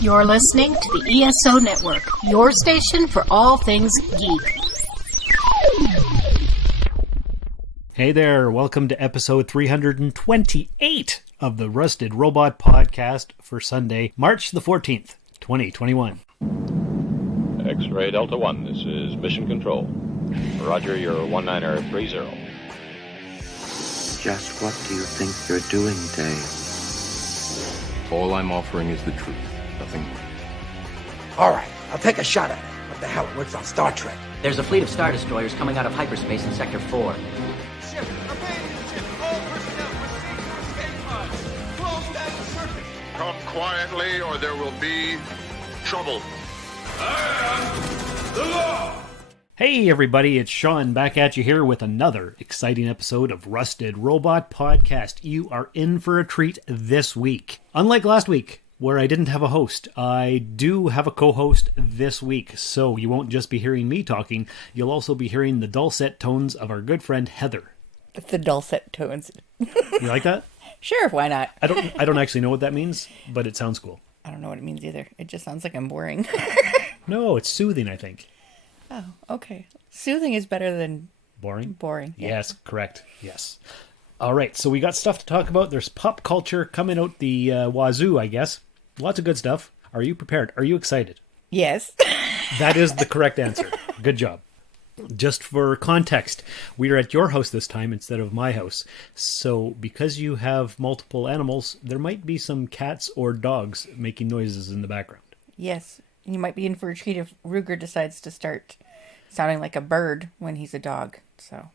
You're listening to the ESO Network, your station for all things geek. Hey there, welcome to episode 328 of the Rusted Robot Podcast for Sunday, March the 14th, 2021. X-Ray Delta 1, this is Mission Control. Roger, you're 1930. Just what do you think you're doing, Dave? All I'm offering is the truth, nothing more. All right, I'll take a shot at it. What the hell, it works on Star Trek. There's a fleet of Star Destroyers coming out of hyperspace in Sector 4. Ship, abandon ship. All personnel proceed to escape pods. Close that circuit. Come quietly or there will be trouble. I am the law. Hey everybody, it's Sean back at you here with another exciting episode of Rusted Robot Podcast. You are in for a treat this week. Unlike last week, where I didn't have a host, I do have a co-host this week. So you won't just be hearing me talking, you'll also be hearing the dulcet tones of our good friend Heather. The dulcet tones. You like that? Sure, why not? I don't actually know what that means, but it sounds cool. I don't know what it means either. It just sounds like I'm boring. No, it's soothing, I think. Oh, okay. Soothing is better than boring. Boring. Yeah. Yes, correct. Yes. All right, so we got stuff to talk about. There's pop culture coming out the wazoo, I guess. Lots of good stuff. Are you prepared? Are you excited? Yes. That is the correct answer. Good job. Just for context, we are at your house this time instead of my house. So because you have multiple animals, there might be some cats or dogs making noises in the background. Yes. You might be in for a treat if Ruger decides to start sounding like a bird when he's a dog. So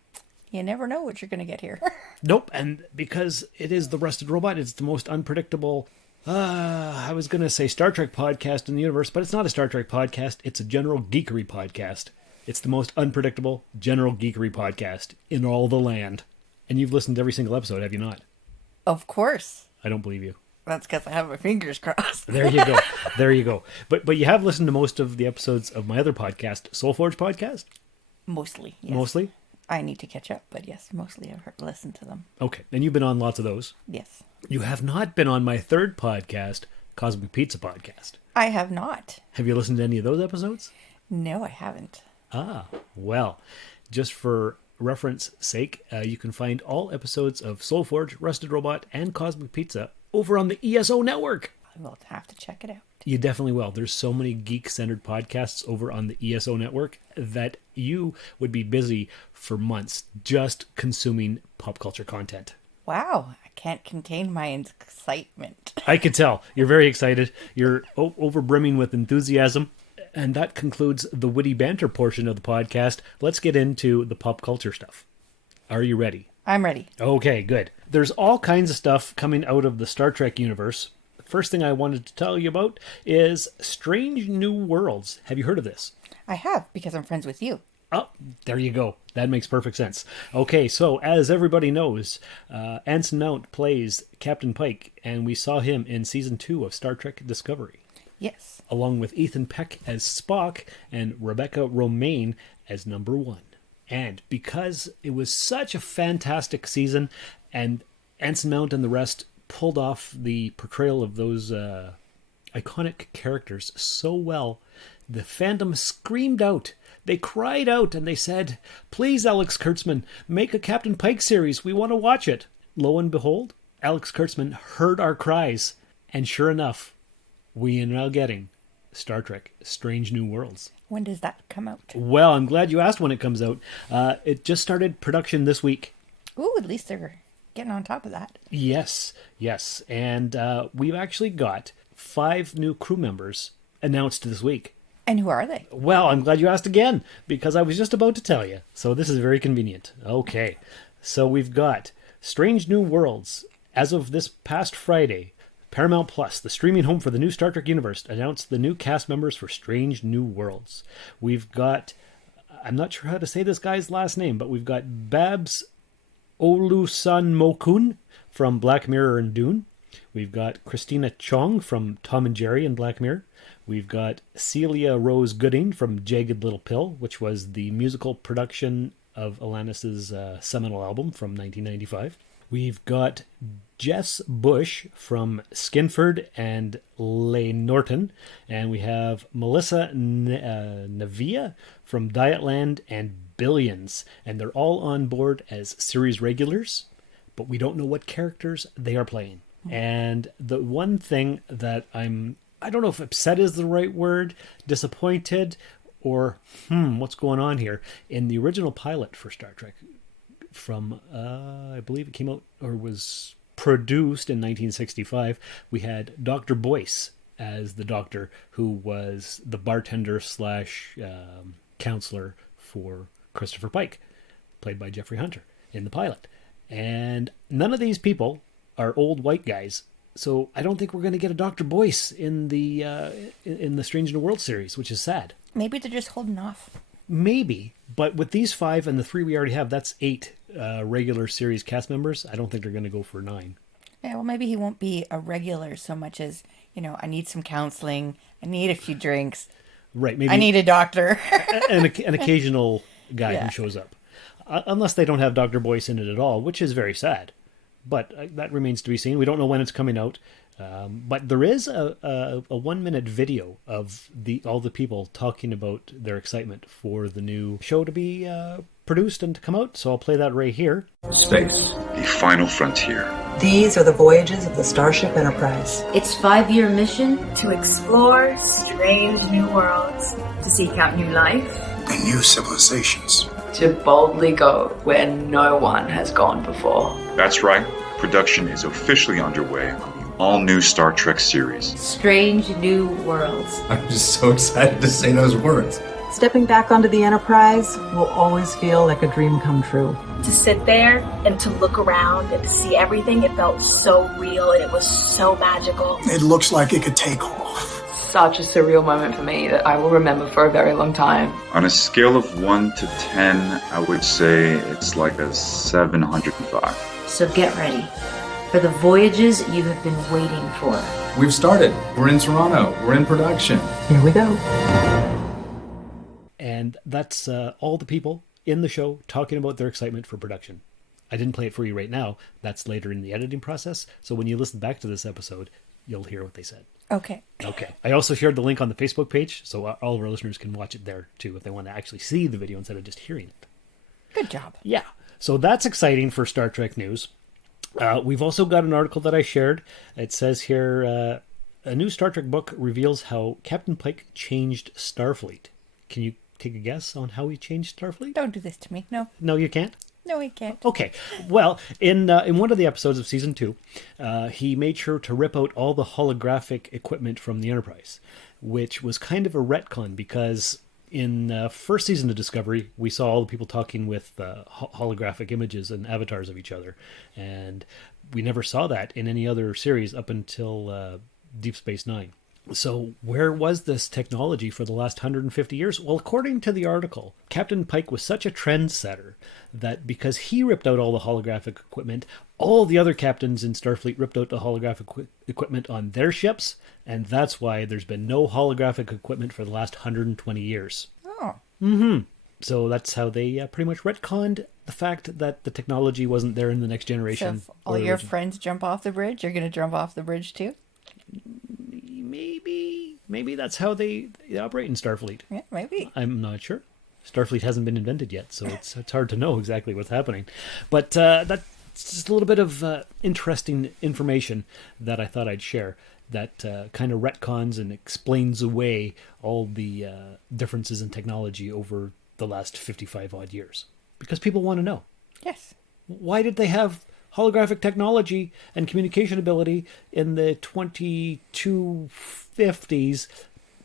you never know what you're going to get here. Nope. And because it is the Rusted Robot, it's the most unpredictable, I was going to say Star Trek podcast in the universe, but it's not a Star Trek podcast. It's a general geekery podcast. It's the most unpredictable general geekery podcast in all the land. And you've listened to every single episode, have you not? Of course. I don't believe you. That's because I have my fingers crossed. There you go. There you go. But you have listened to most of the episodes of my other podcast, Soul Forge podcast? Mostly, yes. Mostly? I need to catch up, but yes, mostly I've listened to them. Okay. And you've been on lots of those? Yes. You have not been on my third podcast, Cosmic Pizza Podcast. I have not. Have you listened to any of those episodes? No, I haven't. Ah, well, just for reference sake, you can find all episodes of Soul Forge, Rusted Robot, and Cosmic Pizza over on the ESO Network. I will have to check it out. You definitely will. There's so many geek-centered podcasts over on the ESO Network that you would be busy for months just consuming pop culture content. Wow, I can't contain my excitement. I can tell. You're very excited. You're overbrimming with enthusiasm. And that concludes the witty banter portion of the podcast. Let's get into the pop culture stuff. Are you ready? I'm ready. Okay, good. There's all kinds of stuff coming out of the Star Trek universe. First thing I wanted to tell you about is Strange New Worlds. Have you heard of this? I have, because I'm friends with you. Oh, there you go. That makes perfect sense. Okay, so as everybody knows, Anson Mount plays Captain Pike, and we saw him in Season 2 of Star Trek Discovery. Yes. Along with Ethan Peck as Spock and Rebecca Romaine as Number One. And because it was such a fantastic season, and Anson Mount and the rest pulled off the portrayal of those iconic characters so well, the fandom screamed out. They cried out and they said, "Please, Alex Kurtzman, make a Captain Pike series. We want to watch it." Lo and behold, Alex Kurtzman heard our cries. And sure enough, we are now getting Star Trek Strange New Worlds. When does that come out? Well, I'm glad you asked when it comes out. It just started production this week. Ooh, at least they're getting on top of that. Yes. And we've actually got 5 new crew members announced this week. And who are they? Well, I'm glad you asked again, because I was just about to tell you. So this is very convenient. Okay. So we've got Strange New Worlds. As of this past Friday, Paramount Plus, the streaming home for the new Star Trek universe, announced the new cast members for Strange New Worlds. We've got, I'm not sure how to say this guy's last name, but we've got Babs Olusanmokun from Black Mirror and Dune. We've got Christina Chong from Tom and Jerry and Black Mirror. We've got Celia Rose Gooding from Jagged Little Pill, which was the musical production of Alanis's seminal album from 1995. We've got Jess Bush from Skinford and Leigh Norton. And we have Melissa Navia from Dietland and Billions. And they're all on board as series regulars, but we don't know what characters they are playing. And the one thing that I don't know if upset is the right word, disappointed, or what's going on here? In the original pilot for Star Trek from, I believe it came out or was produced in 1965, we had Dr. Boyce as the doctor who was the bartender / counselor for Christopher Pike, played by Jeffrey Hunter in the pilot. And none of these people are old white guys. So I don't think we're going to get a Dr. Boyce in the Strange New World series, which is sad. Maybe they're just holding off. Maybe, but with these 5 and the 3 we already have, that's 8 regular series cast members. I don't think they're going to go for 9. Yeah, well, maybe he won't be a regular so much as, I need some counseling. I need a few drinks. Right. Maybe I need a doctor. an occasional guy who shows up. Unless they don't have Dr. Boyce in it at all, which is very sad. But that remains to be seen. We don't know when it's coming out. But there is a 1-minute video of all the people talking about their excitement for the new show to be produced and to come out. So I'll play that right here. Space, the final frontier. These are the voyages of the Starship Enterprise. Its 5-year mission to explore strange new worlds, to seek out new life and new civilizations, to boldly go where no one has gone before. That's right. Production is officially underway on the all-new Star Trek series, Strange New Worlds. I'm just so excited to say those words. Stepping back onto the Enterprise will always feel like a dream come true. To sit there and to look around and to see everything, it felt so real and it was so magical. It looks like it could take off. Such a surreal moment for me that I will remember for a very long time. On a scale of 1 to 10, I would say it's like a 705. So get ready for the voyages you have been waiting for. We've started. We're in Toronto. We're in production. Here we go. And that's all the people in the show talking about their excitement for production. I didn't play it for you right now. That's later in the editing process. So when you listen back to this episode, you'll hear what they said. Okay. I also shared the link on the Facebook page, so all of our listeners can watch it there too if they want to actually see the video instead of just hearing it. Good job. Yeah. So that's exciting for Star Trek news. We've also got an article that I shared. It says here, a new Star Trek book reveals how Captain Pike changed Starfleet. Can you take a guess on how he changed Starfleet? Don't do this to me. No. No, you can't? No, he can't. Okay. Well, in one of the episodes of Season 2, he made sure to rip out all the holographic equipment from the Enterprise, which was kind of a retcon because in the first season of Discovery, we saw all the people talking with holographic images and avatars of each other. And we never saw that in any other series up until Deep Space Nine. So where was this technology for the last 150 years? Well, according to the article, Captain Pike was such a trendsetter that because he ripped out all the holographic equipment, all the other captains in Starfleet ripped out the holographic equipment on their ships, and that's why there's been no holographic equipment for the last 120 years. Oh. Mm-hmm. So that's how they pretty much retconned the fact that the technology wasn't there in the next generation. So if all your friends jump off the bridge, you're going to jump off the bridge too? Maybe that's how they operate in Starfleet. Yeah, maybe. I'm not sure. Starfleet hasn't been invented yet, so it's hard to know exactly what's happening. But that's just a little bit of interesting information that I thought I'd share that kind of retcons and explains away all the differences in technology over the last 55 odd years. Because people want to know. Yes. Why did they have holographic technology and communication ability in the 2250s,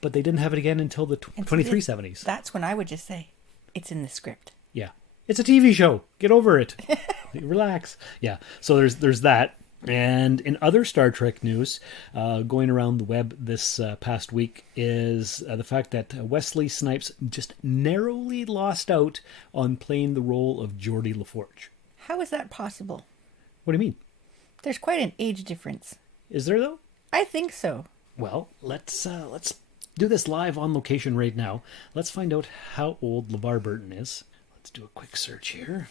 but they didn't have it again until the 2370s. That's when I would just say, it's in the script. Yeah. It's a TV show. Get over it. Relax. Yeah. So there's that. And in other Star Trek news, going around the web this past week is the fact that Wesley Snipes just narrowly lost out on playing the role of Geordi La Forge. How is that possible? What do you mean? There's quite an age difference. Is there, though? I think so. Well, let's do this live on location right now. Let's find out how old Levar Burton is. Let's do a quick search here.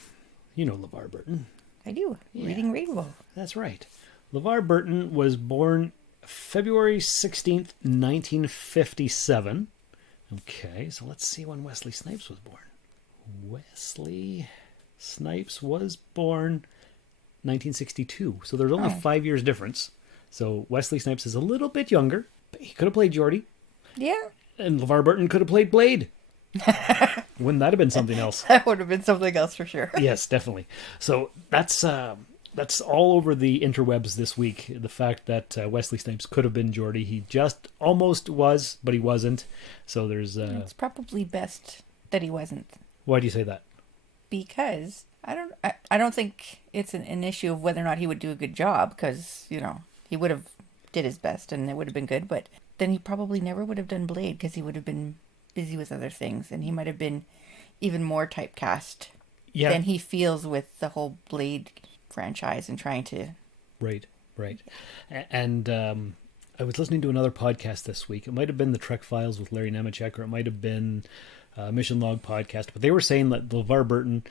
You know Levar Burton. I do. Yeah. Reading Rainbow. That's right. LeVar Burton was born February 16th, 1957. Okay, so let's see when Wesley Snipes was born. Wesley Snipes was born 1962. So there's only 5 years difference. So Wesley Snipes is a little bit younger. But he could have played Geordi. Yeah. And LeVar Burton could have played Blade. Wouldn't that have been something else? That would have been something else for sure. Yes, definitely. So that's all over the interwebs this week. The fact that Wesley Snipes could have been Geordi. He just almost was, but he wasn't. So there's... It's probably best that he wasn't. Why do you say that? Because I don't think it's an issue of whether or not he would do a good job, because, you know, he would have did his best and it would have been good, but then he probably never would have done Blade because he would have been busy with other things, and he might have been even more typecast than he feels with the whole Blade franchise and trying to... Right. And I was listening to another podcast this week. It might have been the Trek Files with Larry Nemechek, or it might have been Mission Log podcast, but they were saying that LeVar Burton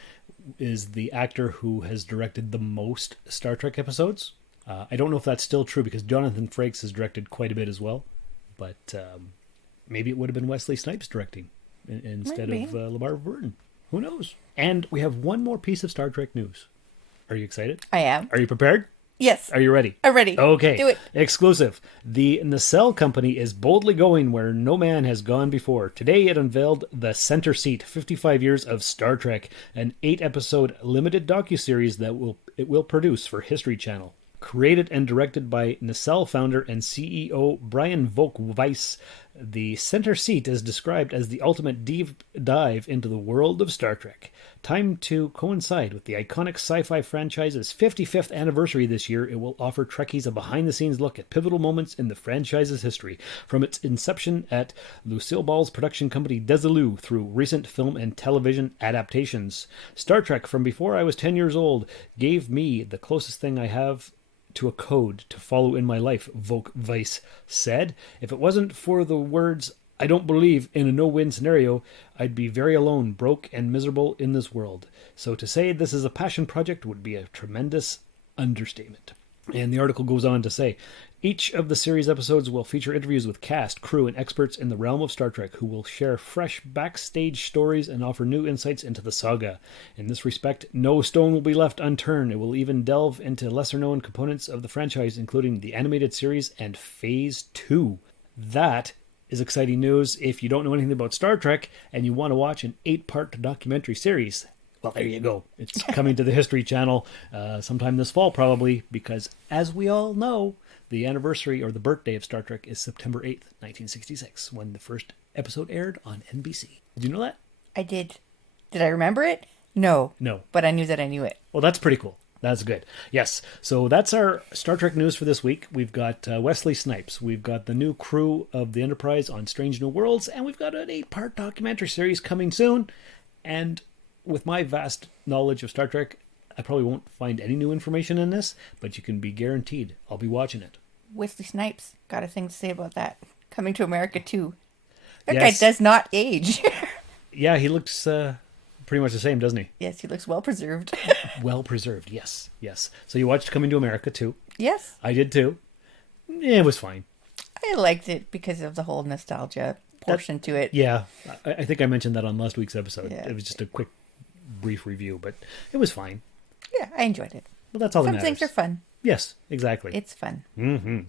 is the actor who has directed the most Star Trek episodes. I don't know if that's still true, because Jonathan Frakes has directed quite a bit as well, but maybe it would have been Wesley Snipes directing instead of LeVar Burton. Who knows? And we have one more piece of Star Trek news. Are you excited? I am. Are you prepared? Yes. Are you ready? I'm ready. Okay. Do it. Exclusive. The Nascelle Company is boldly going where no man has gone before. Today it unveiled The Center Seat, 55 Years of Star Trek, an 8-episode limited docu-series that it will produce for History Channel. Created and directed by Nascelle founder and CEO Brian Volk Weiss, The Center Seat is described as the ultimate deep dive into the world of Star Trek. Timed to coincide with the iconic sci-fi franchise's 55th anniversary this year, it will offer Trekkies a behind-the-scenes look at pivotal moments in the franchise's history, from its inception at Lucille Ball's production company Desilu through recent film and television adaptations. Star Trek from before I was 10 years old gave me the closest thing I have to a code to follow in my life, Volk Weiss said. If it wasn't for the words, I don't believe in a no-win scenario, I'd be very alone, broke, and miserable in this world. So to say this is a passion project would be a tremendous understatement. And the article goes on to say, each of the series episodes will feature interviews with cast, crew, and experts in the realm of Star Trek who will share fresh backstage stories and offer new insights into the saga. In this respect, no stone will be left unturned. It will even delve into lesser-known components of the franchise, including the animated series and Phase 2. That is exciting news if you don't know anything about Star Trek and you want to watch an 8-part documentary series. Well, there you go. It's coming to the History Channel sometime this fall, probably, because as we all know, the anniversary or the birthday of Star Trek is September 8th, 1966, when the first episode aired on NBC. Did you know that? I did. Did I remember it? No. No. But I knew that I knew it. Well, that's pretty cool. That's good. Yes. So that's our Star Trek news for this week. We've got Wesley Snipes. We've got the new crew of the Enterprise on Strange New Worlds. And we've got an 8-part documentary series coming soon. And with my vast knowledge of Star Trek, I probably won't find any new information in this, but you can be guaranteed I'll be watching it. Wesley Snipes got a thing to say about that. Coming to America too. That Yes. guy does not age. Yeah, he looks pretty much the same, doesn't he? Yes, he looks well preserved. Well preserved, yes. So you watched Coming to America too? Yes. I did too. It was fine. I liked it because of the whole nostalgia portion to it. Yeah, I think I mentioned that on last week's episode. Yeah. It was just a quick, brief review, but it was fine. Yeah, I enjoyed it. Well, that's all that Some matters. things are fun. Yes, exactly. It's fun.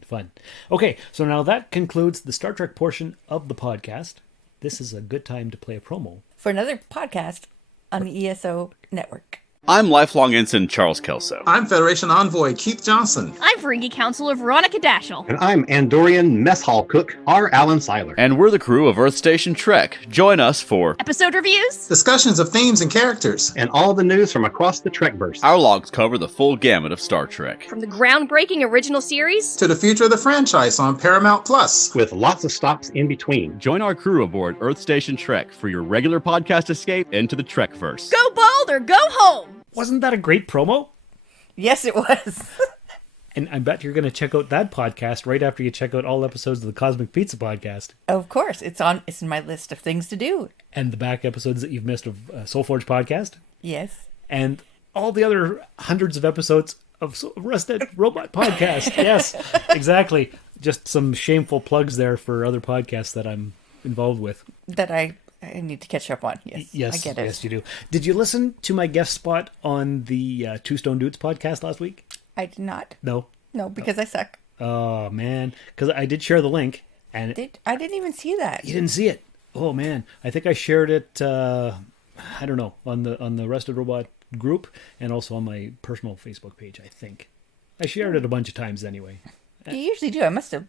Fun. Okay, so now that concludes the Star Trek portion of the podcast. This is a good time to play a promo. For another podcast on the ESO network. I'm lifelong ensign Charles Kelso. I'm Federation Envoy Keith Johnson. I'm Ferengi Counselor Veronica Dashel. And I'm Andorian Mess Hall Cook R. Alan Seiler. And we're the crew of Earth Station Trek. Join us for episode reviews, discussions of themes and characters, and all the news from across the Trekverse. Our logs cover the full gamut of Star Trek. From the groundbreaking original series to the future of the franchise on Paramount Plus, with lots of stops in between. Join our crew aboard Earth Station Trek for your regular podcast escape into the Trekverse. Go bold or go home! Wasn't that a great promo? Yes, it was. And I bet you're going to check out that podcast right after you check out all episodes of the Cosmic Pizza podcast. Of course. It's in my list of things to do. And the back episodes that you've missed of Soul Forge podcast. Yes. And all the other hundreds of episodes of Rusted Robot Podcast. Yes, exactly. Just some shameful plugs there for other podcasts that I'm involved with. That I need to catch up on. Yes, I get it. Yes, you do. Did you listen to my guest spot on the Two Stone Dudes podcast last week? I did not. No, because I suck. Oh man, because I did share the link, and I didn't even see that. You didn't see it? Oh man, I think I shared it. I don't know, on the Rusted Robot group and also on my personal Facebook page. I think I shared it a bunch of times anyway. You usually do. I must have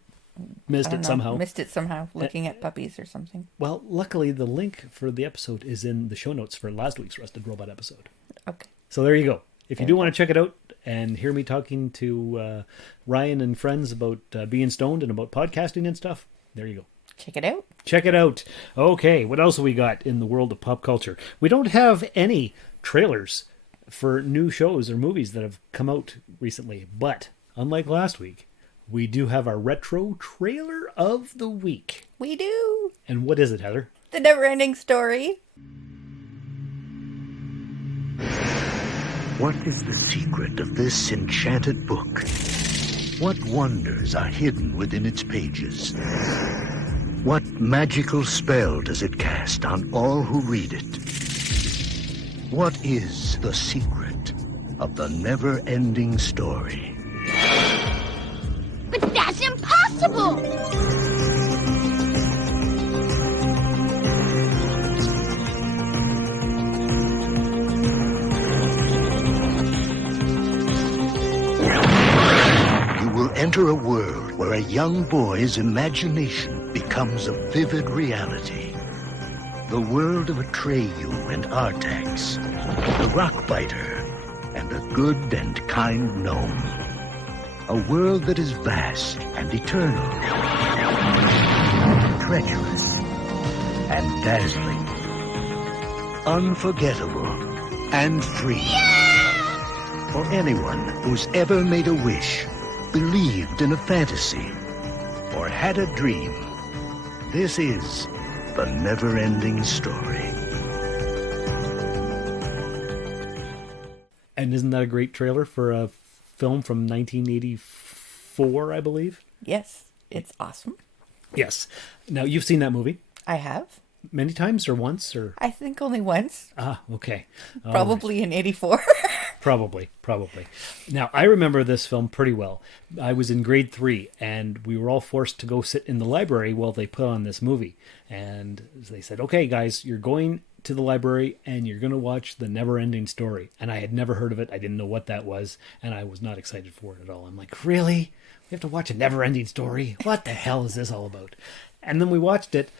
missed it somehow, looking at puppies or something. Well, luckily the link for the episode is in the show notes for last week's Rusted Robot episode. Okay. So there you go. If you do want to check it out and hear me talking to Ryan and friends about being stoned and about podcasting and stuff, there you go. Check it out. Check it out. Okay, what else have we got in the world of pop culture? We don't have any trailers for new shows or movies that have come out recently, but unlike last week, we do have our retro trailer of the week. We do. And what is it, Heather? The Never-Ending Story. What is the secret of this enchanted book? What wonders are hidden within its pages? What magical spell does it cast on all who read it? What is the secret of the never-ending story? But that's impossible! You will enter a world where a young boy's imagination becomes a vivid reality. The world of Atreyu and Artax, the Rockbiter, and the good and kind gnome. A world that is vast and eternal, treacherous and dazzling, unforgettable and free. Yeah! For anyone who's ever made a wish, believed in a fantasy, or had a dream, this is the never-ending story. And isn't that a great trailer for a film from 1984, I believe? Yes, it's awesome. Yes. Now, you've seen that movie? I have. Many times or once? Or I think only once. Ah, okay. Probably in 84. Probably. Now, I remember this film pretty well. I was in grade 3, and we were all forced to go sit in the library while they put on this movie. And they said, okay, guys, you're going to the library, and you're going to watch The Never-Ending Story. And I had never heard of it. I didn't know what that was, and I was not excited for it at all. I'm like, really? We have to watch a never-ending story? What the hell is this all about? And then we watched it,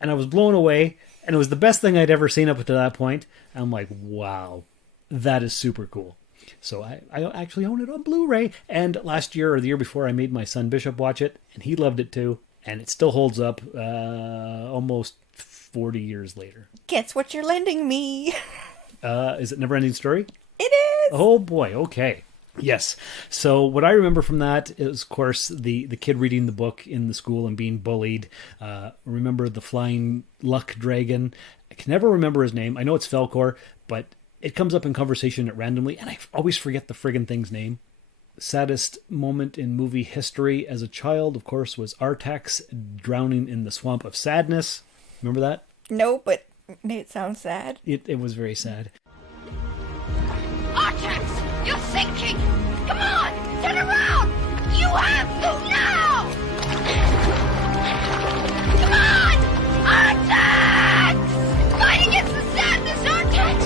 and I was blown away, and it was the best thing I'd ever seen up to that point. And I'm like, wow, that is super cool. So I actually own it on Blu-ray. And last year or the year before, I made my son Bishop watch it, and he loved it too. And it still holds up almost 40 years later. Guess what you're lending me? Is it Never-Ending Story? It is! Oh boy, okay. Yes. So what I remember from that is, of course, the kid reading the book in the school and being bullied. Remember the flying luck dragon. I can never remember his name. I know it's Falkor, but it comes up in conversation randomly, and I always forget the friggin' thing's name. Saddest moment in movie history as a child, of course, was Artax drowning in the swamp of sadness. Remember that? No, but it sounds sad. It was very sad. Artax, you're sinking! Come on, turn around! You have to now! Come on! Artax! Fight against the sadness, Artax!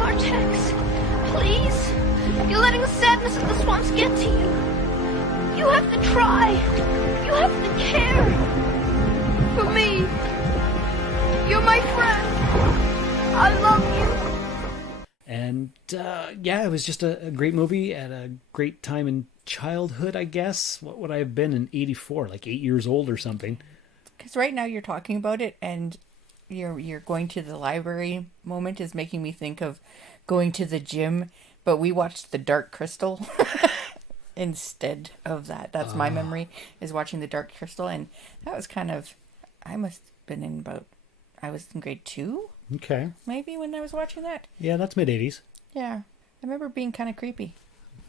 Artax, please. You're letting the sadness of the swamps get to you. You have to try. You have to care. For me. You're my friend. I love you. And yeah, it was just a great movie at a great time in childhood, I guess. What would I have been in 84? Like 8 years old or something. Because right now you're talking about it, and you're going to the library moment is making me think of going to the gym, but we watched The Dark Crystal instead of that. That's my memory, is watching The Dark Crystal, and that was kind of, I must have been I was in grade 2? Okay. Maybe when I was watching that. Yeah, that's mid-80s. Yeah. I remember being kind of creepy.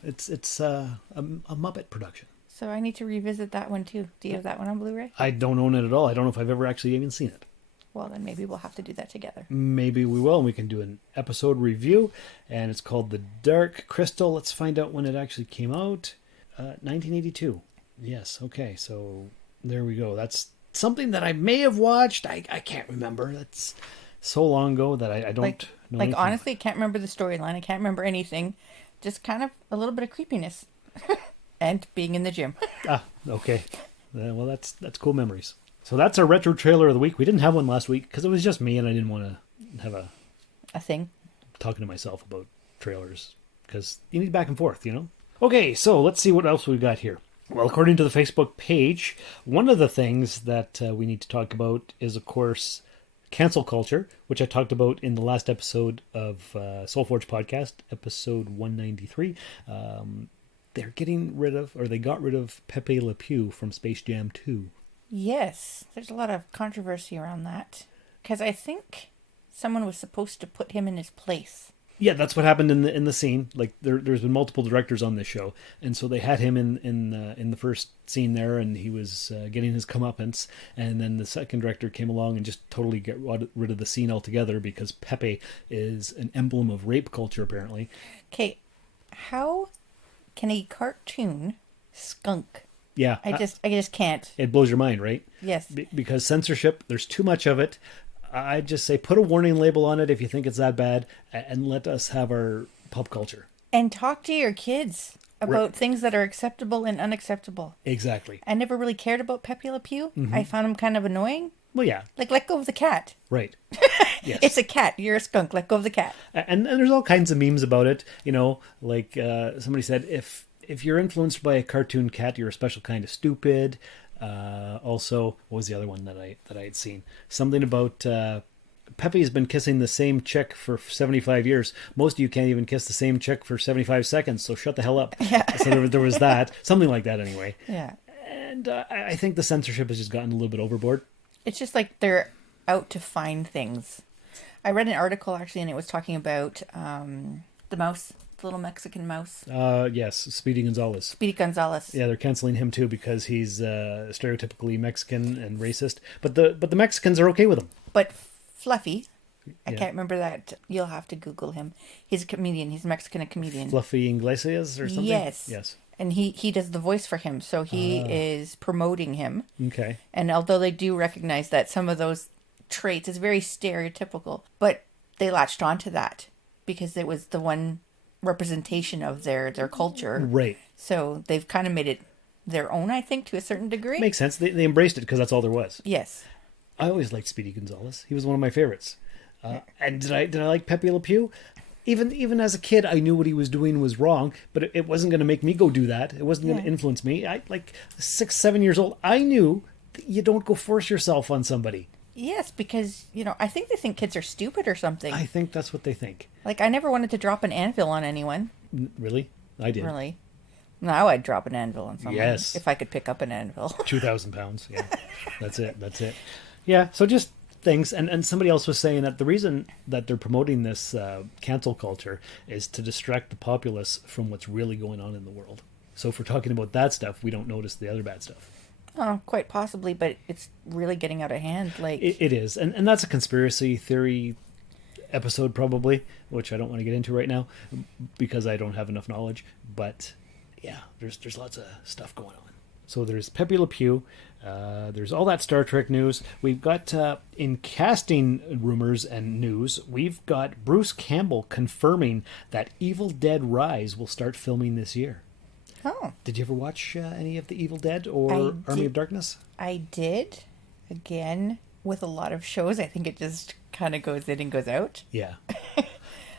It's a Muppet production. So I need to revisit that one too. Do you have that one on Blu-ray? I don't own it at all. I don't know if I've ever actually even seen it. Well, then maybe we'll have to do that together. Maybe we will, and we can do an episode review. And it's called The Dark Crystal. Let's find out when it actually came out. 1982. Yes, okay, so there we go. That's something that I may have watched. I can't remember. That's so long ago that I don't know anything. Honestly, I can't remember the storyline. I can't remember anything. Just kind of a little bit of creepiness. And being in the gym. Okay. Well, that's cool memories. So that's our retro trailer of the week. We didn't have one last week because it was just me and I didn't want to have a thing talking to myself about trailers because you need back and forth, you know? Okay, so let's see what else we've got here. Well, according to the Facebook page, one of the things that we need to talk about is, of course, cancel culture, which I talked about in the last episode of Soul Forge Podcast, episode 193. They're getting rid of, or they got rid of Pepe Le Pew from Space Jam 2. Yes, there's a lot of controversy around that. Because I think someone was supposed to put him in his place. Yeah, that's what happened in the scene. Like there's been multiple directors on this show, and so they had him in the first scene there, and he was getting his comeuppance, and then the second director came along and just totally get rid of the scene altogether because Pepe is an emblem of rape culture, apparently. Okay, how can a cartoon skunk? Yeah, I just can't. It blows your mind, right? Yes. Because censorship, there's too much of it. I just say put a warning label on it if you think it's that bad, and let us have our pop culture. And talk to your kids about things that are acceptable and unacceptable. Exactly. I never really cared about Pepe Le Pew. Mm-hmm. I found him kind of annoying. Well, yeah. Like, let go of the cat. Right. Yes. It's a cat. You're a skunk. Let go of the cat. And there's all kinds of memes about it. You know, like somebody said, if you're influenced by a cartoon cat, you're a special kind of stupid. Also, what was the other one that I had seen? Something about Pepe's been kissing the same chick for 75 years. Most of you can't even kiss the same chick for 75 seconds, so shut the hell up. Yeah. So there was that. Something like that anyway. Yeah. And I think the censorship has just gotten a little bit overboard. It's just like they're out to find things. I read an article, actually, and it was talking about the mouse. Little Mexican mouse. Yes, Speedy Gonzalez. Speedy Gonzalez. Yeah, they're canceling him too because he's stereotypically Mexican and racist. But the Mexicans are okay with him. But Fluffy, I can't remember that. You'll have to Google him. He's a comedian. He's a Mexican comedian. Fluffy Iglesias or something? Yes. And he does the voice for him, so he is promoting him. Okay. And although they do recognize that some of those traits is very stereotypical, but they latched onto that because it was the one representation of their culture. Right. So they've kind of made it their own, I think, to a certain degree. Makes sense. They embraced it because that's all there was. Yes. I always liked Speedy Gonzalez. He was one of my favorites. And did I like Pepe Le Pew? Even as a kid, I knew what he was doing was wrong, but it wasn't going to make me go do that. It wasn't going to influence me. I like 6, 7 years old. I knew that you don't go force yourself on somebody. Yes, because, I think they think kids are stupid or something. I think that's what they think. Like, I never wanted to drop an anvil on anyone. Really? I did. Really? Now I'd drop an anvil on someone. Yes. If I could pick up an anvil. 2,000 pounds. Yeah. That's it. Yeah, so just things. And somebody else was saying that the reason that they're promoting this cancel culture is to distract the populace from what's really going on in the world. So if we're talking about that stuff, we don't notice the other bad stuff. Oh, quite possibly, but it's really getting out of hand. Like it is, and that's a conspiracy theory episode probably, which I don't want to get into right now because I don't have enough knowledge. But yeah, there's lots of stuff going on. So there's Pepe Le Pew, there's all that Star Trek news. We've got in casting rumors and news, we've got Bruce Campbell confirming that Evil Dead Rise will start filming this year. Oh. Did you ever watch any of the Evil Dead or Army of Darkness? I did. Again, with a lot of shows, I think it just kind of goes in and goes out. Yeah.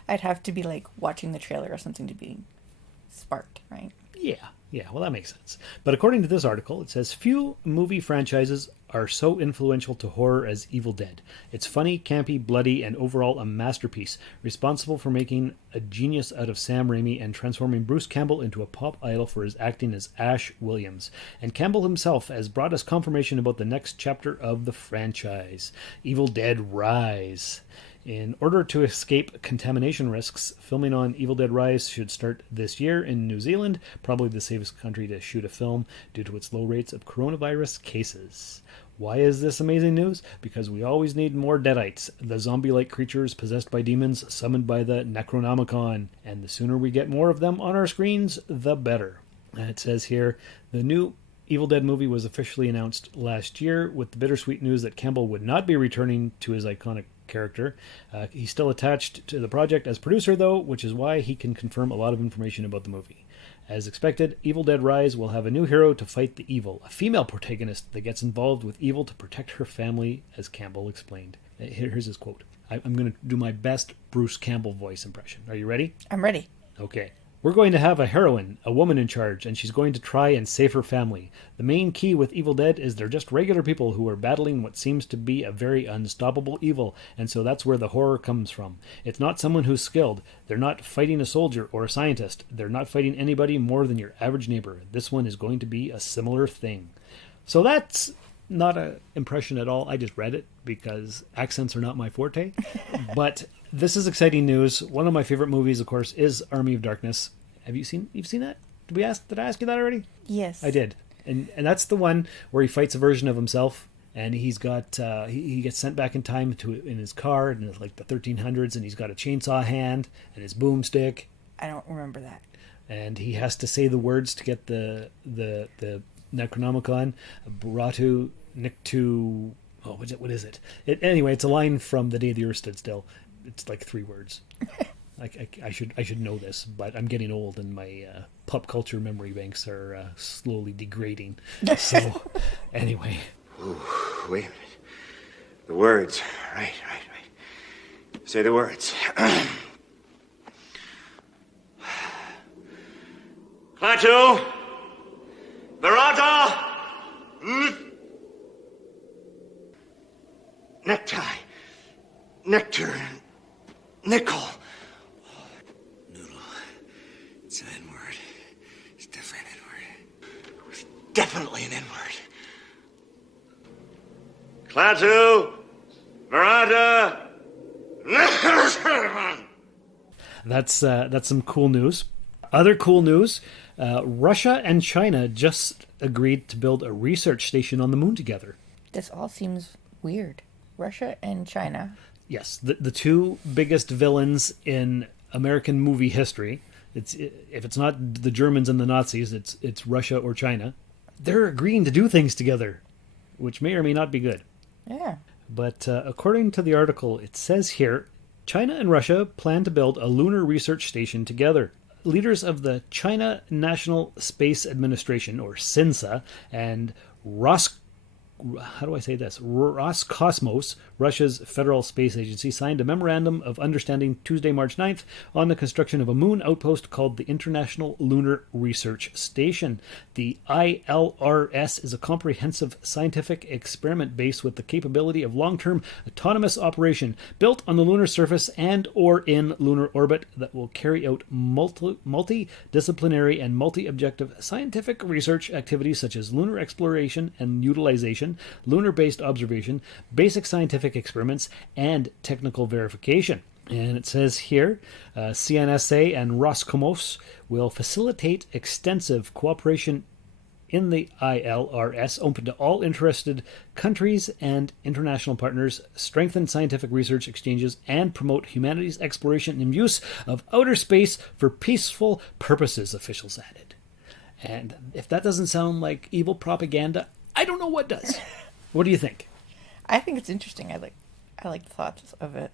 I'd have to be like watching the trailer or something to be sparked, right? Yeah, well, that makes sense. But according to this article, it says, few movie franchises are so influential to horror as Evil Dead. It's funny, campy, bloody, and overall a masterpiece, responsible for making a genius out of Sam Raimi and transforming Bruce Campbell into a pop idol for his acting as Ash Williams. And Campbell himself has brought us confirmation about the next chapter of the franchise, Evil Dead Rise. In order to escape contamination risks, filming on Evil Dead Rise should start this year in New Zealand, probably the safest country to shoot a film due to its low rates of coronavirus cases. Why is this amazing news? Because we always need more Deadites, the zombie-like creatures possessed by demons summoned by the Necronomicon, and the sooner we get more of them on our screens, the better. And it says here, the new Evil Dead movie was officially announced last year with the bittersweet news that Campbell would not be returning to his iconic character. He's still attached to the project as producer, though, which is why he can confirm a lot of information about the movie. As expected, Evil Dead Rise will have a new hero to fight the evil, a female protagonist that gets involved with evil to protect her family, as Campbell explained. Here's his quote. I'm going to do my best Bruce Campbell voice impression. Are you ready? I'm ready. Okay. We're going to have a heroine, a woman in charge, and she's going to try and save her family. The main key with Evil Dead is they're just regular people who are battling what seems to be a very unstoppable evil, and so that's where the horror comes from. It's not someone who's skilled. They're not fighting a soldier or a scientist. They're not fighting anybody more than your average neighbor. This one is going to be a similar thing. So that's not an impression at all. I just read it because accents are not my forte. But this is exciting news. One of my favorite movies, of course, is Army of Darkness. You've seen that? Did I ask you that already? Yes. I did. And that's the one where he fights a version of himself, and he's got he gets sent back in time in his car in like the 1300s, and he's got a chainsaw hand and his boomstick. I don't remember that. And he has to say the words to get the Necronomicon, Baratu Nictu. Oh, what is it? Anyway, it's a line from The Day the Earth Stood Still. It's like 3 words. I should know this, but I'm getting old and my pop culture memory banks are slowly degrading. So, anyway. Ooh, wait a minute. The words. Right. Say the words. Klaatu! Barata! Necktie. Nectar. Nickel. Noodle. It's an N-word. It's definitely an N-word. It's definitely an N-word. Klaatu! Barata! That's some cool news. Other cool news, Russia and China just agreed to build a research station on the moon together. This all seems weird. Russia and China. Yes, the two biggest villains in American movie history. If it's not the Germans and the Nazis, it's Russia or China. They're agreeing to do things together, which may or may not be good. Yeah. But according to the article, it says here, China and Russia plan to build a lunar research station together. Leaders of the China National Space Administration, or CINSA, and Roscosmos, Russia's federal space agency, signed a memorandum of understanding Tuesday, March 9th, on the construction of a moon outpost called the International Lunar Research Station. The ILRS is a comprehensive scientific experiment base with the capability of long-term autonomous operation, built on the lunar surface and or in lunar orbit, that will carry out multidisciplinary and multi-objective scientific research activities such as lunar exploration and utilization, lunar-based observation, basic scientific experiments, and technical verification. And it says here, CNSA and Roscosmos will facilitate extensive cooperation in the ILRS, open to all interested countries and international partners, strengthen scientific research exchanges, and promote humanity's exploration and use of outer space for peaceful purposes, officials added. And if that doesn't sound like evil propaganda, I don't know what does. What do you think? I think it's interesting. I like the thoughts of it.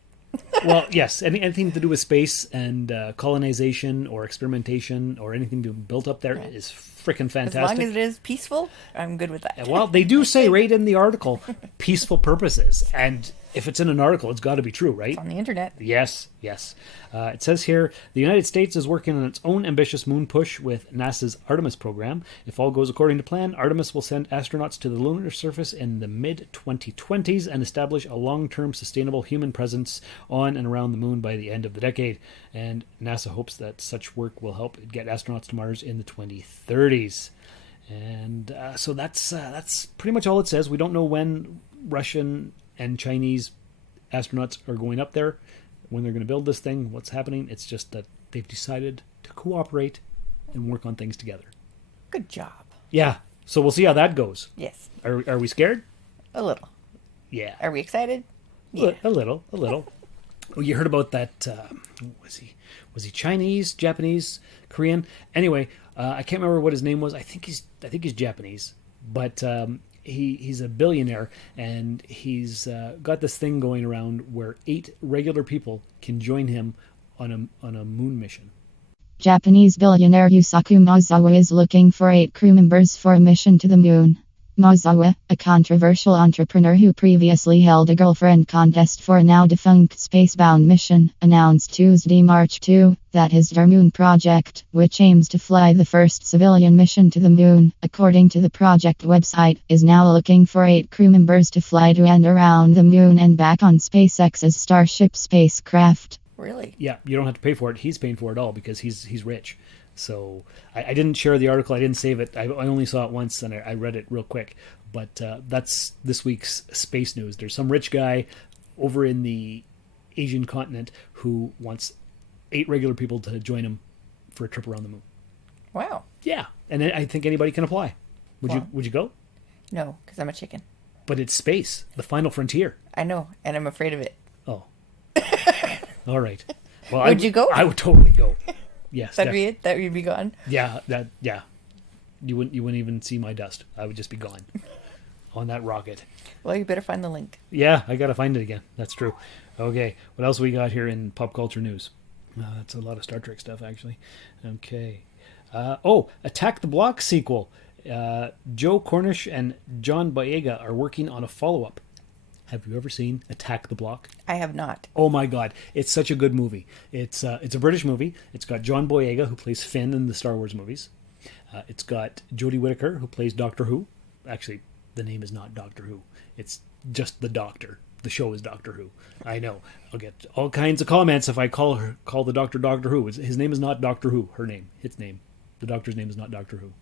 Well, yes, anything to do with space and colonization or experimentation or anything being built up there is freaking fantastic. As long as it is peaceful, I'm good with that. Well, they do say right in the article, peaceful purposes. And if it's in an article, it's got to be true, right? It's on the internet. Yes. It says here, the United States is working on its own ambitious moon push with NASA's Artemis program. If all goes according to plan, Artemis will send astronauts to the lunar surface in the mid-2020s and establish a long-term sustainable human presence on and around the moon by the end of the decade. And NASA hopes that such work will help get astronauts to Mars in the 2030s. And so that's pretty much all it says. We don't know when Russian and Chinese astronauts are going up there, when they're going to build this thing, what's happening. It's just that they've decided to cooperate and work on things together. Good job. Yeah. So we'll see how that goes. Yes. Are we scared? A little. Yeah. Are we excited? Yeah. A little. Oh, you heard about that? Was he Chinese, Japanese, Korean? Anyway, I can't remember what his name was. I think he's Japanese, but he's a billionaire, and he's got this thing going around where 8 regular people can join him on a moon mission. Japanese billionaire Yusaku Maezawa is looking for 8 crew members for a mission to the moon. Maezawa, a controversial entrepreneur who previously held a girlfriend contest for a now-defunct spacebound mission, announced Tuesday, March 2, that his Moon project, which aims to fly the first civilian mission to the moon, according to the project website, is now looking for 8 crew members to fly to and around the moon and back on SpaceX's Starship spacecraft. Really? Yeah, you don't have to pay for it. He's paying for it all because he's rich. So I didn't share the article. I didn't save it. I only saw it once and I read it real quick. But that's this week's space news. There's some rich guy over in the Asian continent who wants 8 regular people to join him for a trip around the moon. Wow. Yeah, and I think anybody can apply. Would you go? No, because I'm a chicken. But it's space, the final frontier. I know, and I'm afraid of it. Oh. All right. Well, would you go? I would totally go. Yes. That'd be it? That you'd be gone? Yeah. You wouldn't even see my dust. I would just be gone on that rocket. Well, you better find the link. Yeah, I gotta find it again. That's true. Okay, what else we got here in pop culture news? That's a lot of Star Trek stuff, actually. Okay. Attack the Block sequel. Joe Cornish and John Boyega are working on a follow-up. Have you ever seen Attack the Block? I have not. Oh my God, it's such a good movie. It's a British movie. It's got John Boyega, who plays Finn in the Star Wars movies. It's got Jodie Whittaker, who plays Doctor Who. Actually, the name is not Doctor Who. It's just the Doctor. The show is Doctor Who. I know. I'll get all kinds of comments if I call the Doctor Doctor Who. His name is not Doctor Who. Her name. Its name. The Doctor's name is not Doctor Who.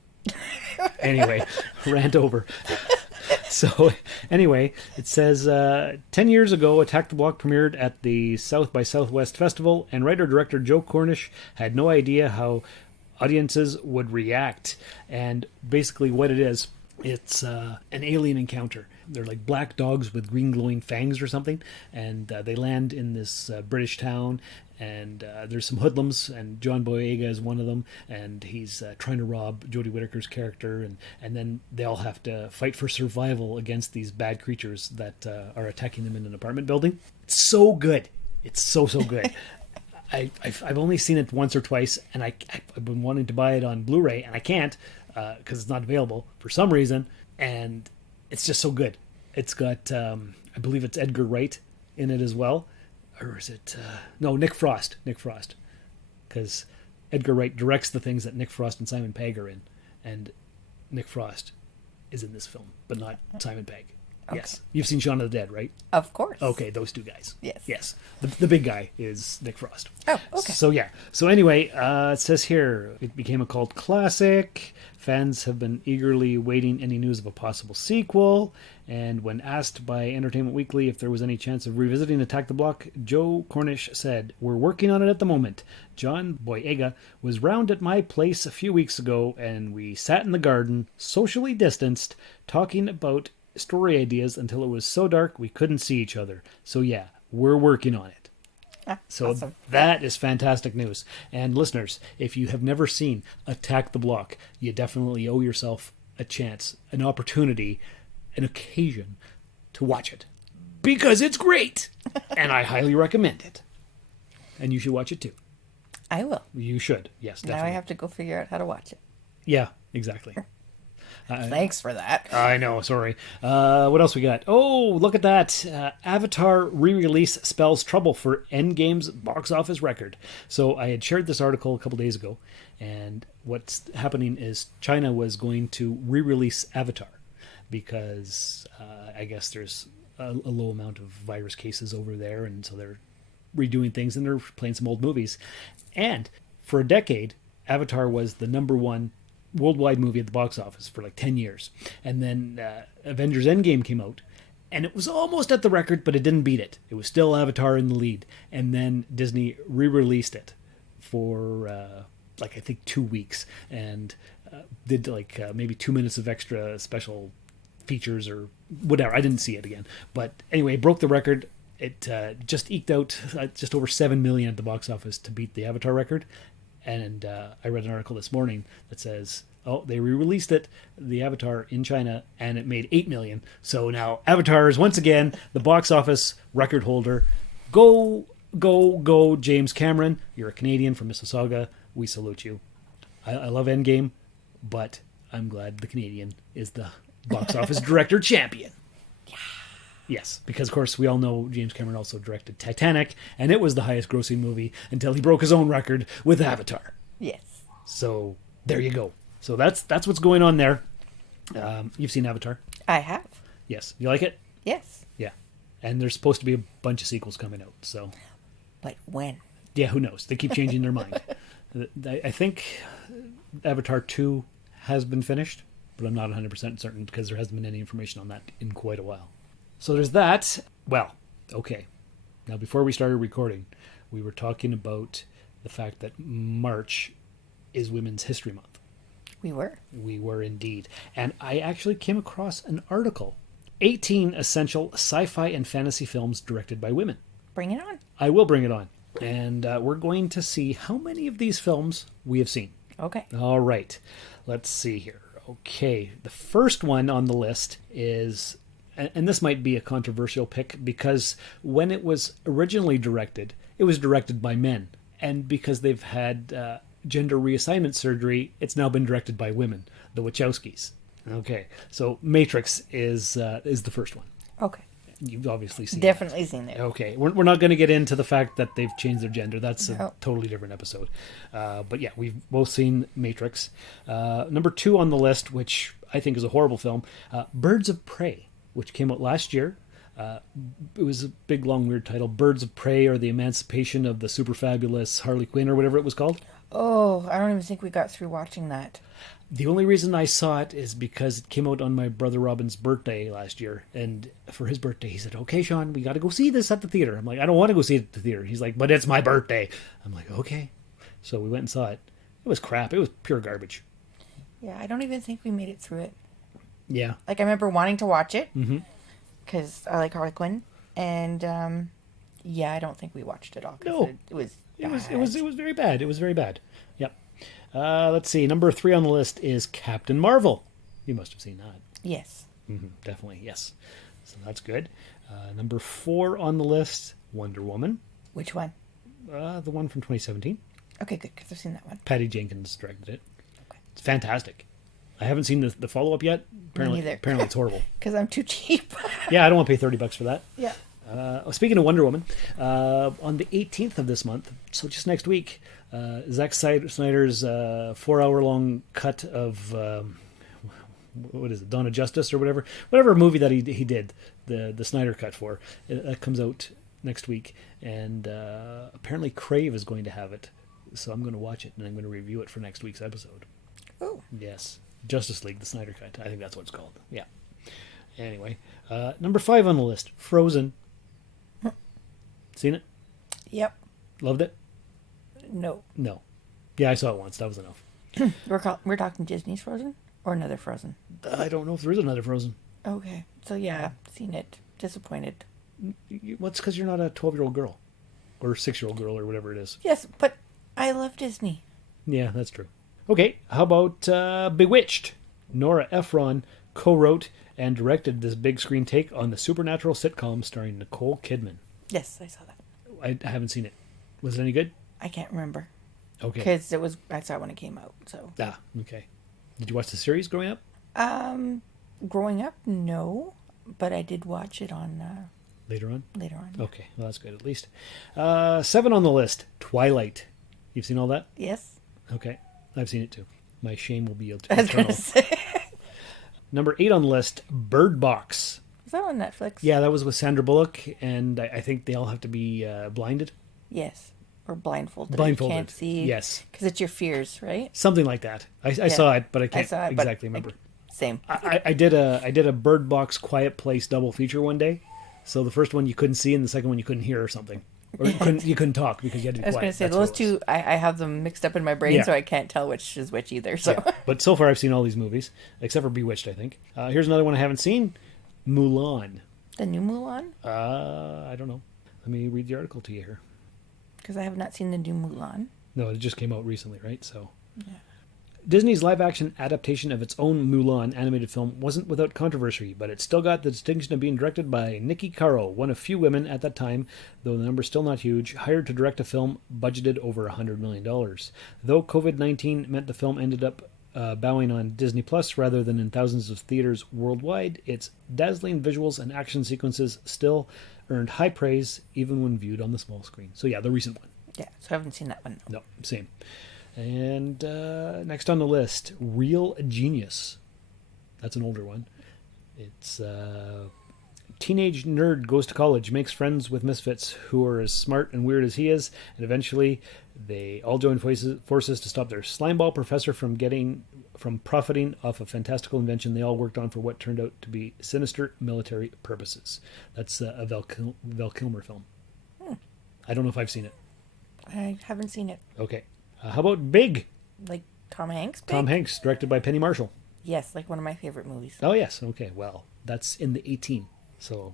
Anyway, rant over. So, anyway, it says, 10 years ago, Attack the Block premiered at the South by Southwest Festival, and writer-director Joe Cornish had no idea how audiences would react. And basically what it is, it's an alien encounter. They're like black dogs with green glowing fangs or something, and they land in this British town, and there's some hoodlums, and John Boyega is one of them, and he's trying to rob Jodie Whittaker's character, and then they all have to fight for survival against these bad creatures that are attacking them in an apartment building. It's so good. It's so good. I've only seen it once or twice, and I've been wanting to buy it on Blu-ray, and I can't because it's not available for some reason, and it's just so good. It's got, I believe it's Edgar Wright in it as well. Or is it... no, Nick Frost. Because Edgar Wright directs the things that Nick Frost and Simon Pegg are in. And Nick Frost is in this film, but not Simon Pegg. Okay. Yes. You've seen Shaun of the Dead, right? Of course. Okay, those two guys. Yes. The big guy is Nick Frost. Oh, okay. So, yeah. So, anyway, it says here, it became a cult classic. Fans have been eagerly waiting any news of a possible sequel. And when asked by Entertainment Weekly if there was any chance of revisiting Attack the Block, Joe Cornish said, "We're working on it at the moment. John Boyega was round at my place a few weeks ago, and we sat in the garden, socially distanced, talking about story ideas until it was so dark we couldn't see each other. So yeah, we're working on it." So awesome. That is fantastic news. And listeners, if you have never seen Attack the Block, you definitely owe yourself a chance, an opportunity, an occasion to watch it. Because it's great! And I highly recommend it. And you should watch it too. I will. You should, yes, definitely. Now I have to go figure out how to watch it. Yeah, exactly. Thanks for that. I know, sorry. What else we got? Oh, look at that. Avatar re-release spells trouble for Endgame's box office record. So I had shared this article a couple days ago, and what's happening is China was going to re-release Avatar because I guess there's a low amount of virus cases over there, and so they're redoing things, and they're playing some old movies. And for a decade, Avatar was the #1 worldwide movie at the box office for like 10 years. And then Avengers Endgame came out, And it was almost at the record, but it didn't beat it. It was still Avatar in the lead. And then Disney re-released it for, I think 2 weeks. And did maybe 2 minutes of extra special features or whatever. I didn't see it again. But anyway, it broke the record. It just eked out just over 7 million at the box office to beat the Avatar record. And I read an article this morning that says, they re-released it, the Avatar, in China, and it made 8 million. So now Avatar is once again the box office record holder. Go, James Cameron. You're a Canadian from Mississauga. We salute you. I love Endgame, but I'm glad the Canadian is the box office director champion. Yeah. Yes, because of course we all know James Cameron also directed Titanic, and it was the highest grossing movie until he broke his own record with Avatar. Yes. So there you go. So that's what's going on there. You've seen Avatar? I have. Yes. You like it? Yes. Yeah. And there's supposed to be a bunch of sequels coming out. So. But when? Yeah, who knows? They keep changing their mind. I think Avatar 2 has been finished, but I'm not 100% certain because there hasn't been any information on that in quite a while. So there's that. Well, okay. Now, before we started recording, we were talking about the fact that March is Women's History Month. We were. We were indeed. And I actually came across an article. 18 essential sci-fi and fantasy films directed by women. Bring it on. I will bring it on. And we're going to see how many of these films we have seen. Okay. All right. Let's see here. Okay. The first one on the list is, and this might be a controversial pick, because when it was originally directed, it was directed by men. And because they've had gender reassignment surgery, it's now been directed by women, the Wachowskis. Okay, so Matrix is the first one. Okay. You've obviously seen Definitely seen it. Okay, we're not going to get into the fact that they've changed their gender. That's a totally different episode. But yeah, we've both seen Matrix. Number 2 on the list, which I think is a horrible film, Birds of Prey, which came out last year. It was a big, long, weird title. Birds of Prey, or the Emancipation of the Super Fabulous Harley Quinn, or whatever it was called. Oh, I don't even think we got through watching that. The only reason I saw it is because it came out on my brother Robin's birthday last year. And for his birthday, he said, okay, Sean, we got to go see this at the theater. I'm like, I don't want to go see it at the theater. He's like, but it's my birthday. I'm like, okay. So we went and saw it. It was crap. It was pure garbage. Yeah, I don't even think we made it through it. Yeah. Like, I remember wanting to watch it because I like Harley Quinn. And, yeah, I don't think we watched it all. No. It was very bad. It was very bad. Yep. Let's see. Number 3 on the list is Captain Marvel. You must have seen that. Yes. Definitely, yes. So that's good. Number 4 on the list, Wonder Woman. Which one? The one from 2017. Okay, good, because I've seen that one. Patty Jenkins directed it. Okay. It's fantastic. I haven't seen the follow-up yet. Apparently, apparently it's horrible. Because I'm too cheap. Yeah, I don't want to pay $30 for that. Yeah. Speaking of Wonder Woman, on the 18th of this month, so just next week, Zack Snyder's 4-hour-long cut of what is it, Dawn of Justice or whatever movie that he did, the Snyder cut for, that comes out next week, and apparently Crave is going to have it, so I'm going to watch it and I'm going to review it for next week's episode. Oh. Yes, Justice League, the Snyder cut. I think that's what it's called. Yeah. Anyway, number 5 on the list, Frozen. Seen it? Yep. Loved it? No. Yeah, I saw it once. That was enough. We're talking Disney's Frozen or another Frozen? I don't know if there is another Frozen. Okay. So yeah, seen it. Disappointed. Well, it's because you're not a 12-year-old girl. Or 6-year-old girl or whatever it is. Yes, but I love Disney. Yeah, that's true. Okay, how about Bewitched? Nora Ephron co-wrote and directed this big screen take on the supernatural sitcom starring Nicole Kidman. Yes, I saw that. I haven't seen it. Was it any good? I can't remember. Okay. Because I saw it when it came out. So. Ah, okay. Did you watch the series growing up? Growing up, no, but I did watch it on. Later on. Later on. Yeah. Okay, well that's good at least. 7 on the list, Twilight. You've seen all that? Yes. Okay, I've seen it too. My shame will be eternal. I was gonna say. Number 8 on the list, Bird Box. Is that on Netflix? Yeah, that was with Sandra Bullock, and I think they all have to be blinded. Yes, or blindfolded. Blindfolded. You can't see. Yes. Because it's your fears, right? Something like that. I saw it, but I can't I saw it, exactly remember. same. I did a Bird Box Quiet Place double feature one day. So the first one you couldn't see, and the second one you couldn't hear or something, or you couldn't talk because you had to be I was quiet. going to say those two. I have them mixed up in my brain, so I can't tell which is which either. So, but so far I've seen all these movies except for Bewitched. I think. Here's another one I haven't seen: Mulan. The new Mulan? I don't know. Let me read the article to you here. Because I have not seen the new Mulan. No, it just came out recently, right? So. Yeah. Disney's live-action adaptation of its own Mulan animated film wasn't without controversy, but it still got the distinction of being directed by Nikki Caro, one of few women at that time, though the number's still not huge, hired to direct a film budgeted over $100 million. Though COVID-19 meant the film ended up bowing on Disney Plus rather than in thousands of theaters worldwide, its dazzling visuals and action sequences still earned high praise, even when viewed on the small screen. So yeah, the recent one. Yeah, so I haven't seen that one. No, same. And next on the list, Real Genius. That's an older one. It's teenage nerd goes to college, makes friends with misfits who are as smart and weird as he is, and eventually they all join forces to stop their slimeball professor from profiting off a fantastical invention they all worked on for what turned out to be sinister military purposes. That's a Val Kilmer film. I don't know if I've seen it. I haven't seen it. Okay. How about Big? Like Tom Hanks? Big? Tom Hanks, directed by Penny Marshall. Yes, like one of my favorite movies. Oh, yes. Okay, well, that's in the 18. So,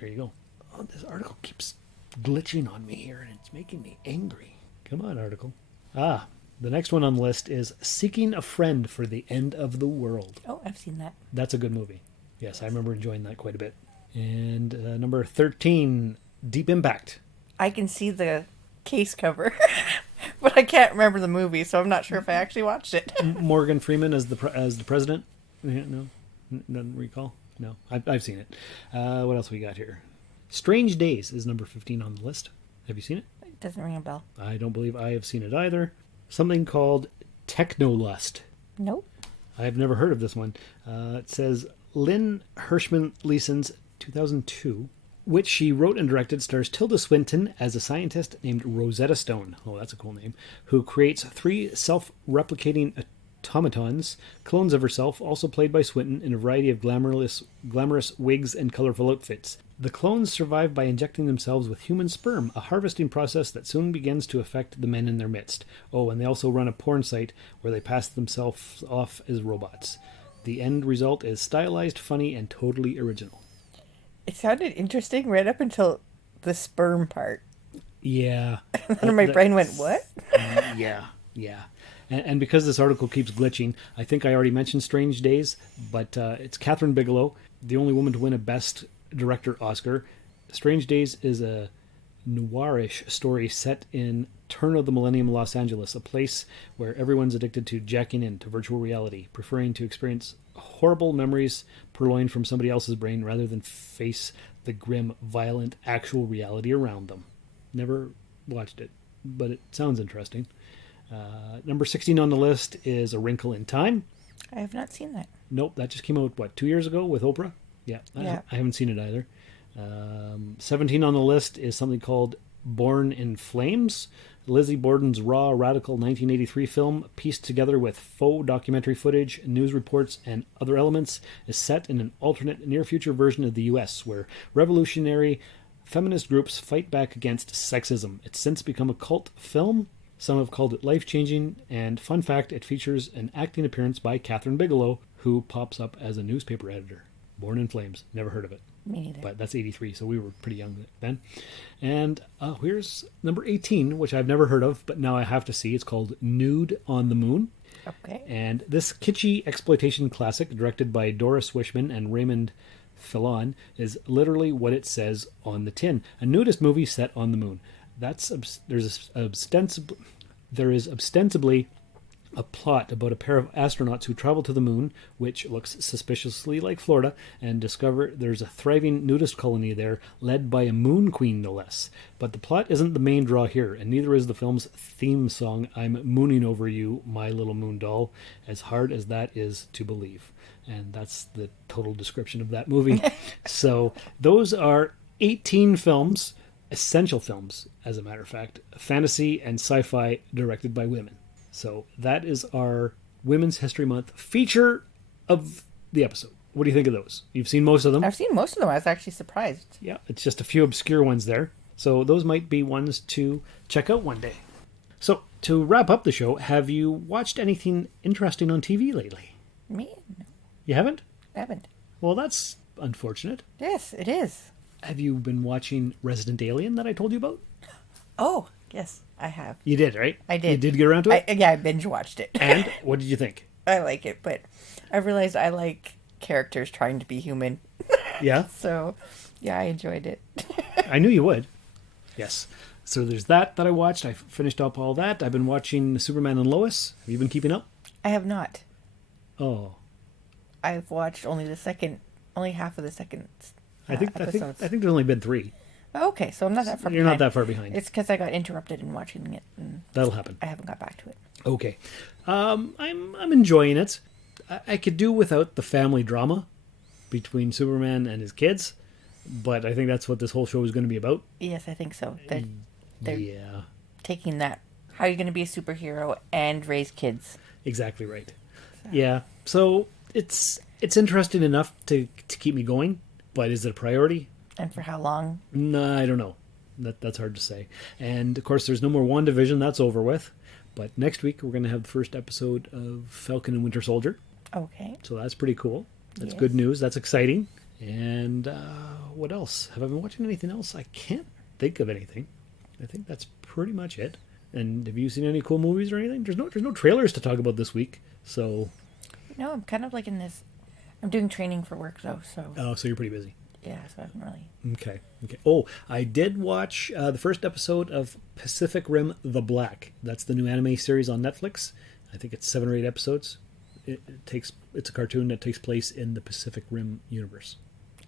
there you go. Oh, this article keeps glitching on me here, and it's making me angry. Come on, article. The next one on the list is Seeking a Friend for the End of the World. Oh, I've seen that. That's a good movie. Yes, I remember enjoying that quite a bit. And number 13, Deep Impact. I can see the case cover, but I can't remember the movie, so I'm not sure if I actually watched it. Morgan Freeman as the president? No, doesn't recall. No, I've seen it. What else we got here? Strange Days is number 15 on the list. Have you seen it? It doesn't ring a bell. I don't believe I have seen it either. Something called Technolust. Nope. I've never heard of this one. It says Lynn Hirschman Leeson's 2002, which she wrote and directed, stars Tilda Swinton as a scientist named Rosetta Stone. Oh, that's a cool name. Who creates 3 self-replicating automatons, clones of herself, also played by Swinton in a variety of glamorous wigs and colorful outfits. The clones survive by injecting themselves with human sperm, a harvesting process that soon begins to affect the men in their midst. Oh, and they also run a porn site where they pass themselves off as robots. The end result is stylized, funny, and totally original. It sounded interesting right up until the sperm part. Yeah. And then my brain went, what? Yeah. And because this article keeps glitching, I think I already mentioned Strange Days, but it's Catherine Bigelow, the only woman to win a Best Director Oscar. Strange Days is a noirish story set in turn of the millennium Los Angeles, a place where everyone's addicted to jacking into virtual reality, preferring to experience horrible memories purloined from somebody else's brain rather than face the grim, violent, actual reality around them. Never watched it, but it sounds interesting. Number 16 on the list is A Wrinkle in Time. I have not seen that. Nope, that just came out, 2 years ago with Oprah? Yeah. I haven't seen it either. 17 on the list is something called Born in Flames. Lizzie Borden's raw, radical 1983 film, pieced together with faux documentary footage, news reports, and other elements, is set in an alternate near-future version of the U.S., where revolutionary feminist groups fight back against sexism. It's since become a cult film. Some have called it life-changing, and fun fact, it features an acting appearance by Catherine Bigelow, who pops up as a newspaper editor. Born in Flames. Never heard of it. Me neither. But that's 83, so we were pretty young then. And here's number 18, which I've never heard of, but now I have to see. It's called Nude on the Moon. Okay. And this kitschy exploitation classic, directed by Doris Wishman and Raymond Fillon, is literally what it says on the tin. A nudist movie set on the moon. There is ostensibly a plot about a pair of astronauts who travel to the moon, which looks suspiciously like Florida, and discover there's a thriving nudist colony there, led by a moon queen, no less. But the plot isn't the main draw here, and neither is the film's theme song, I'm Mooning Over You, My Little Moon Doll, as hard as that is to believe. And that's the total description of that movie. So those are 18 films, essential films, as a matter of fact, fantasy and sci-fi directed by women. So that is our Women's History Month feature of the episode. What do you think of those? You've seen most of them? I've seen most of them. I was actually surprised. Yeah, it's just a few obscure ones there. So those might be ones to check out one day. So to wrap up the show, have you watched anything interesting on TV lately? Me? No. You haven't? I haven't. Well, that's unfortunate. Yes, it is. Have you been watching Resident Alien that I told you about? Oh, yes, I have. You did, right? I did. You did get around to it? Yeah, I binge watched it. And what did you think? I like it, but I realized I like characters trying to be human. Yeah? So, yeah, I enjoyed it. I knew you would. Yes. So there's that I watched. I finished up all that. I've been watching Superman and Lois. Have you been keeping up? I have not. Oh. I've watched only half of the second episodes. I think there's only been 3. Okay, so I'm not that far behind. You're not that far behind. It's because I got interrupted in watching it. And that'll happen. I haven't got back to it. Okay. I'm enjoying it. I could do without the family drama between Superman and his kids, but I think that's what this whole show is going to be about. Yes, I think so. They're yeah. taking that. How are you going to be a superhero and raise kids? Exactly right. So. Yeah. So it's interesting enough to keep me going, but is it a priority? And for how long? No, I don't know. That's hard to say. And of course, there's no more WandaVision. That's over with. But next week we're going to have the first episode of Falcon and Winter Soldier. Okay. So that's pretty cool. That's good news. That's exciting. And what else? Have I been watching anything else? I can't think of anything. I think that's pretty much it. And have you seen any cool movies or anything? There's no trailers to talk about this week. So. No, I'm kind of like in this. I'm doing training for work though. So. Oh, so you're pretty busy. Yeah, so I haven't really. Okay. Oh, I did watch the first episode of Pacific Rim: The Black. That's the new anime series on Netflix. I think it's 7 or 8 episodes. It's a cartoon that takes place in the Pacific Rim universe.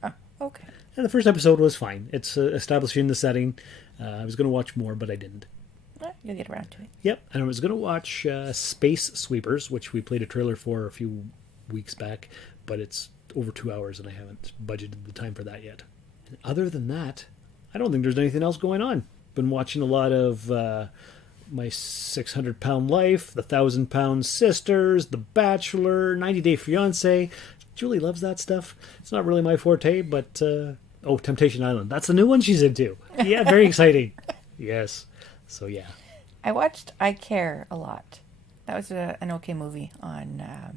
Oh, okay. And the first episode was fine. It's establishing the setting. I was going to watch more, but I didn't. You'll get around to it. Yep, and I was going to watch Space Sweepers, which we played a trailer for a few weeks back, but it's over 2 hours, and I haven't budgeted the time for that yet. And other than that, I don't think there's anything else going on. Been watching a lot of My 600-Pound Life, The 1,000-Pound Sisters, The Bachelor, 90 Day Fiancé. Julie loves that stuff. It's not really my forte, but Temptation Island. That's the new one she's into. Yeah, very exciting. Yes. So yeah. I watched I Care a lot. That was an okay movie on. I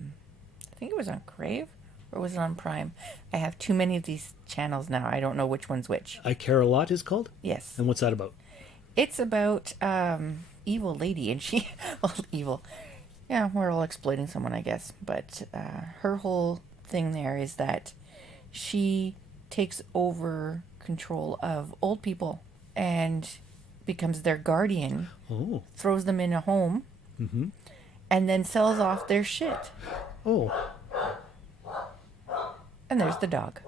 think it was on Crave. Or was it on Prime? I have too many of these channels now. I don't know which one's which. I Care a Lot is called? Yes. And what's that about? It's about evil lady, and she... Well, evil. Yeah, we're all exploiting someone, I guess. But her whole thing there is that she takes over control of old people and becomes their guardian. Oh. Throws them in a home. Mm-hmm. And then sells off their shit. Oh. And there's the dog.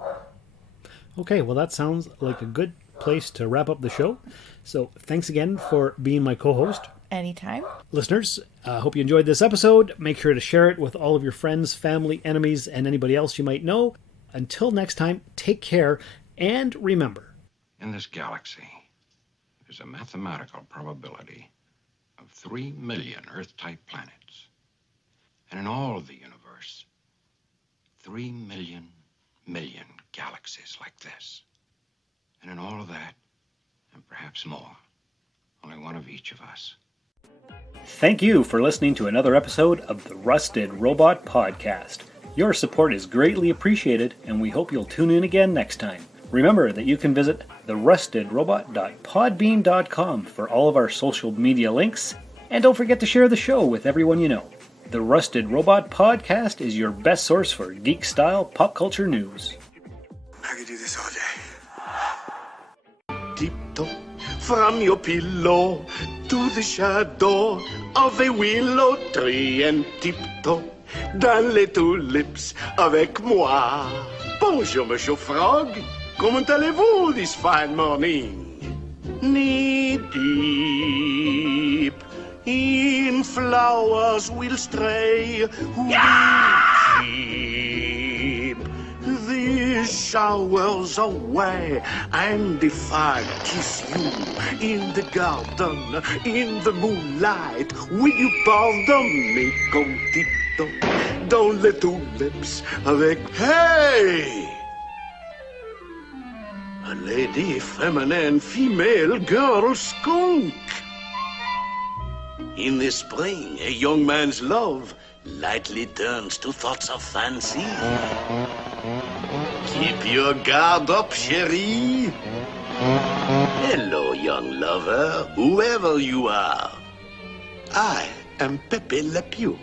Okay, well, that sounds like a good place to wrap up the show. So thanks again for being my co-host. Anytime. Listeners, I hope you enjoyed this episode. Make sure to share it with all of your friends, family, enemies, and anybody else you might know. Until next time, take care, and remember. In this galaxy, there's a mathematical probability of 3 million Earth-type planets. And in all of the universe, 3 million galaxies like this. And in all of that, and perhaps more, only one of each of us. Thank you for listening to another episode of the Rusted Robot Podcast. Your support is greatly appreciated, and we hope you'll tune in again next time. Remember that you can visit therustedrobot.podbean.com for all of our social media links, and don't forget to share the show with everyone you know. The Rusted Robot Podcast is your best source for geek-style pop culture news. I could do this all day. Tiptoe from your pillow to the shadow of a willow tree and tiptoe dans les tulips avec moi. Bonjour, Monsieur Frog. Comment allez-vous this fine morning? Knee deep in flowers we'll stray. We'll keep the showers away. And if I kiss you in the garden, in the moonlight, will you pardon me, con tiptoe dans les tulips avec hey! A lady, feminine, female, girl, skunk. In the spring, a young man's love lightly turns to thoughts of fancy. Keep your guard up, chérie. Hello, young lover, whoever you are. I am Pepe Le Pew.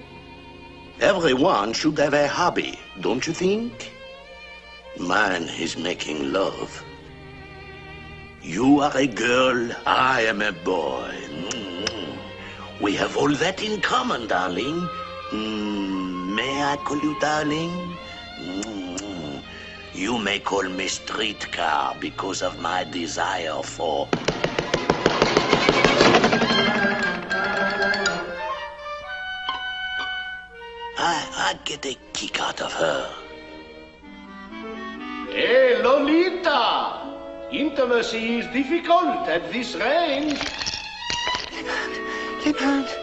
Everyone should have a hobby, don't you think? Mine is making love. You are a girl, I am a boy. We have all that in common, darling. May I call you darling? You may call me streetcar because of my desire for... I get a kick out of her. Hey, Lolita! Intimacy is difficult at this range. Levar.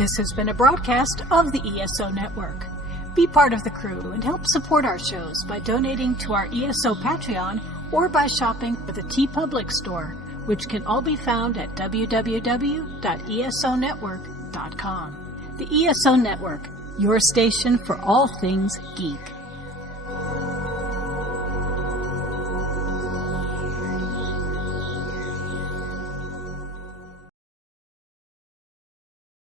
This has been a broadcast of the ESO Network. Be part of the crew and help support our shows by donating to our ESO Patreon or by shopping at the TeePublic store, which can all be found at www.esonetwork.com. The ESO Network, your station for all things geek.